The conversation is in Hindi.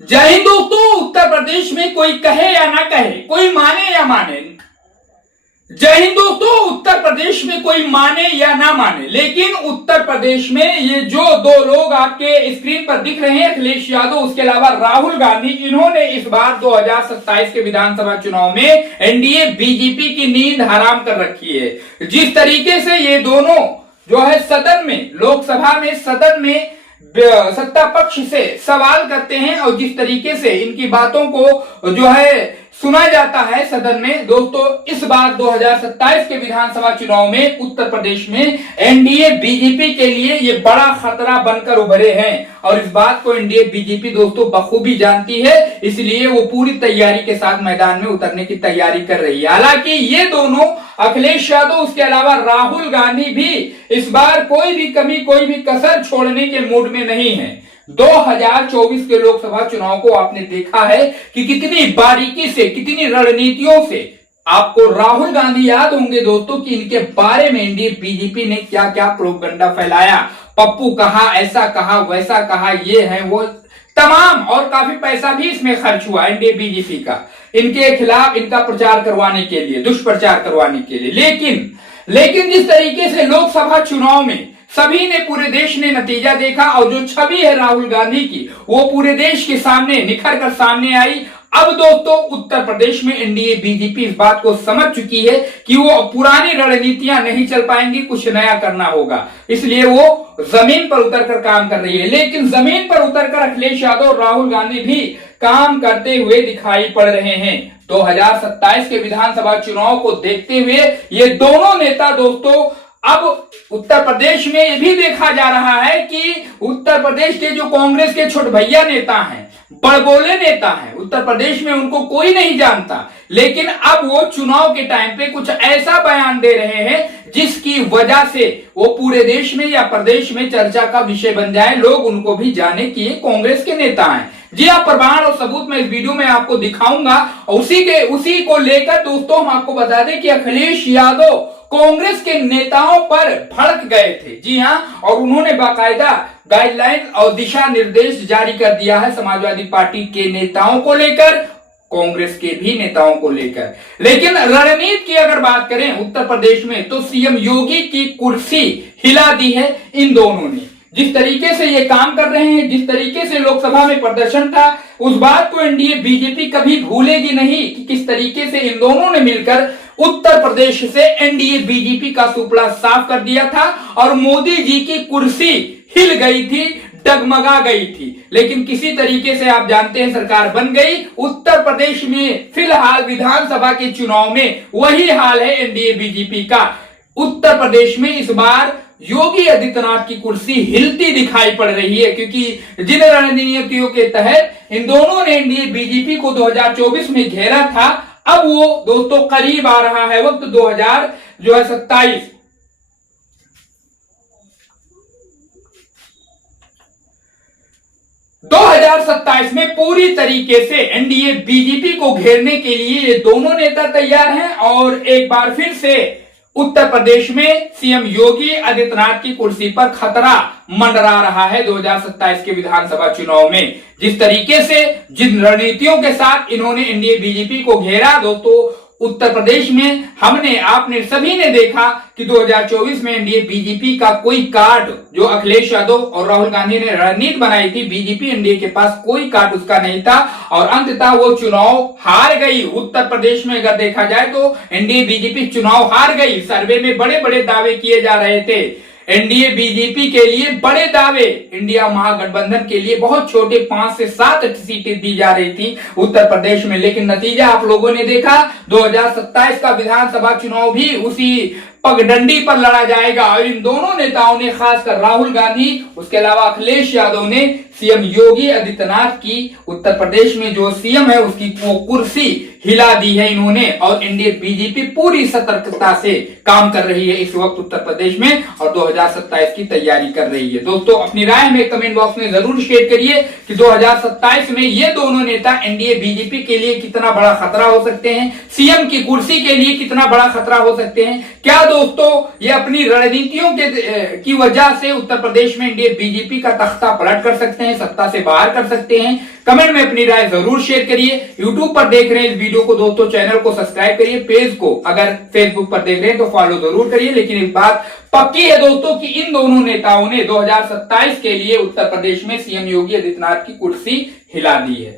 जय हिंद दोस्तों। उत्तर प्रदेश में कोई कहे या ना कहे, कोई माने या माने, जय हिंद दोस्तों। उत्तर प्रदेश में कोई माने या ना माने, लेकिन उत्तर प्रदेश में ये जो दो लोग आपके स्क्रीन पर दिख रहे हैं, अखिलेश यादव उसके अलावा राहुल गांधी, इन्होंने इस बार 2027 के विधानसभा चुनाव में एनडीए बीजेपी की नींद हराम कर रखी है। जिस तरीके से ये दोनों जो है सदन में, लोकसभा में, सदन में सत्ता पक्ष से सवाल करते हैं और जिस तरीके से इनकी बातों को जो है सुना जाता है सदन में, दोस्तों इस बार 2027 के विधानसभा चुनाव में उत्तर प्रदेश में एनडीए बीजेपी के लिए ये बड़ा खतरा बनकर उभरे हैं और इस बात को एनडीए बीजेपी दोस्तों बखूबी जानती है, इसलिए वो पूरी तैयारी के साथ मैदान में उतरने की तैयारी कर रही है। हालांकि ये दोनों अखिलेश यादव उसके अलावा राहुल गांधी भी इस बार कोई भी कमी, कोई भी कसर छोड़ने के मूड में नहीं है। 2024 के लोकसभा चुनाव को आपने देखा है कि कितनी बारीकी से, कितनी रणनीतियों से, आपको राहुल गांधी याद होंगे दोस्तों कि इनके बारे में एनडीए बीजेपी ने क्या क्या प्रोपगंडा फैलाया। पप्पू कहा, ऐसा कहा, वैसा कहा, ये है वो तमाम, और काफी पैसा भी इसमें खर्च हुआ एनडीए बीजेपी का इनके खिलाफ, इनका प्रचार करवाने के लिए, दुष्प्रचार करवाने के लिए। लेकिन जिस तरीके से लोकसभा चुनाव में सभी ने, पूरे देश ने नतीजा देखा और जो छवि है राहुल गांधी की वो पूरे देश के सामने निखर कर सामने आई। अब दोस्तों उत्तर प्रदेश में एनडीए बीजेपी इस बात को समझ चुकी है कि वो पुरानी रणनीतियां नहीं चल पाएंगी, कुछ नया करना होगा, इसलिए वो जमीन पर उतरकर काम कर रही है। लेकिन जमीन पर उतरकर अखिलेश यादव और राहुल गांधी भी काम करते हुए दिखाई पड़ रहे हैं। 2027 के विधानसभा चुनाव को देखते हुए ये दोनों नेता दोस्तों, अब उत्तर प्रदेश में यह भी देखा जा रहा है कि उत्तर प्रदेश के जो कांग्रेस के छोट भैया नेता हैं, बड़बोले नेता हैं, उत्तर प्रदेश में उनको कोई नहीं जानता, लेकिन अब वो चुनाव के टाइम पे कुछ ऐसा बयान दे रहे हैं जिसकी वजह से वो पूरे देश में या प्रदेश में चर्चा का विषय बन जाए, लोग उनको भी जाने कि ये कांग्रेस के नेता हैं। जी हाँ, प्रमाण और सबूत मैं इस वीडियो में आपको दिखाऊंगा। उसी को लेकर दोस्तों हम आपको बता दें कि अखिलेश यादव कांग्रेस के नेताओं पर भड़क गए थे। जी हाँ, और उन्होंने बाकायदा गाइडलाइन और दिशा निर्देश जारी कर दिया है समाजवादी पार्टी के नेताओं को लेकर, कांग्रेस के भी नेताओं को लेकर। लेकिन रणनीति की अगर बात करें उत्तर प्रदेश में, तो सीएम योगी की कुर्सी हिला दी है इन दोनों ने। जिस तरीके से ये काम कर रहे हैं, जिस तरीके से लोकसभा में प्रदर्शन था, उस बात को एनडीए बीजेपी कभी भूलेगी नहीं कि किस तरीके से इन दोनों ने मिलकर उत्तर प्रदेश से एनडीए बीजेपी का सुपड़ा साफ कर दिया था और मोदी जी की कुर्सी हिल गई थी, डगमगा गई थी। लेकिन किसी तरीके से आप जानते हैं सरकार बन गई। उत्तर प्रदेश में फिलहाल विधानसभा के चुनाव में वही हाल है एनडीए बीजेपी का। उत्तर प्रदेश में इस बार योगी आदित्यनाथ की कुर्सी हिलती दिखाई पड़ रही है, क्योंकि जिन रणनीतियों के तहत इन दोनों ने एनडीए बीजेपी को 2024 में घेरा था, अब वो दोस्तों करीब आ रहा है वक्त 2027। 2027 में पूरी तरीके से एनडीए बीजेपी को घेरने के लिए ये दोनों नेता तैयार हैं और एक बार फिर से उत्तर प्रदेश में सीएम योगी आदित्यनाथ की कुर्सी पर खतरा मंडरा रहा है 2027 के विधानसभा चुनाव में। जिस तरीके से, जिन रणनीतियों के साथ इन्होंने एनडीए बीजेपी को घेरा दोस्तों, उत्तर प्रदेश में हमने, आपने, सभी ने देखा कि 2024 में एनडीए बीजेपी का कोई कार्ड, जो अखिलेश यादव और राहुल गांधी ने रणनीति बनाई थी, बीजेपी एनडीए के पास कोई कार्ड उसका नहीं था और अंततः वो चुनाव हार गई। उत्तर प्रदेश में अगर देखा जाए तो एनडीए बीजेपी चुनाव हार गई। सर्वे में बड़े बड़े दावे किए जा रहे थे एनडीए बीजेपी के लिए, बड़े दावे, इंडिया महागठबंधन के लिए बहुत छोटे 5 से 7 सीटें दी जा रही थी उत्तर प्रदेश में। लेकिन नतीजा आप लोगों ने देखा, 2027 का विधानसभा चुनाव भी उसी पगडंडी पर लड़ा जाएगा और इन दोनों नेताओं ने, खासकर राहुल गांधी उसके अलावा अखिलेश यादव ने सीएम योगी आदित्यनाथ की उत्तर प्रदेश में जो सीएम है उसकी वो कुर्सी हिला दी है इन्होंने और एनडीए बीजेपी पूरी सतर्कता से काम कर रही है इस वक्त उत्तर प्रदेश में और 2027 की तैयारी कर रही है। दोस्तों अपनी राय हमें कमेंट बॉक्स में जरूर शेयर करिए कि 2027 में ये दोनों नेता एनडीए बीजेपी के लिए कितना बड़ा खतरा हो सकते हैं, सीएम की कुर्सी के लिए कितना बड़ा खतरा हो सकते हैं। क्या दोस्तों ये अपनी रणनीतियों की वजह से उत्तर प्रदेश में एनडीए बीजेपी का तख्ता पलट कर सकते हैं? हैं, सत्ता से बाहर कर सकते हैं। कमेंट में अपनी राय जरूर शेयर करिए। यूट्यूब पर देख रहे हैं इस वीडियो को दोस्तों, चैनल को सब्सक्राइब करिए। पेज को अगर फेसबुक पर देख रहे हैं तो फॉलो जरूर करिए। लेकिन एक बात पक्की है दोस्तों कि इन दोनों नेताओं ने 2027 के लिए उत्तर प्रदेश में सीएम योगी आदित्यनाथ की कुर्सी हिला दी है।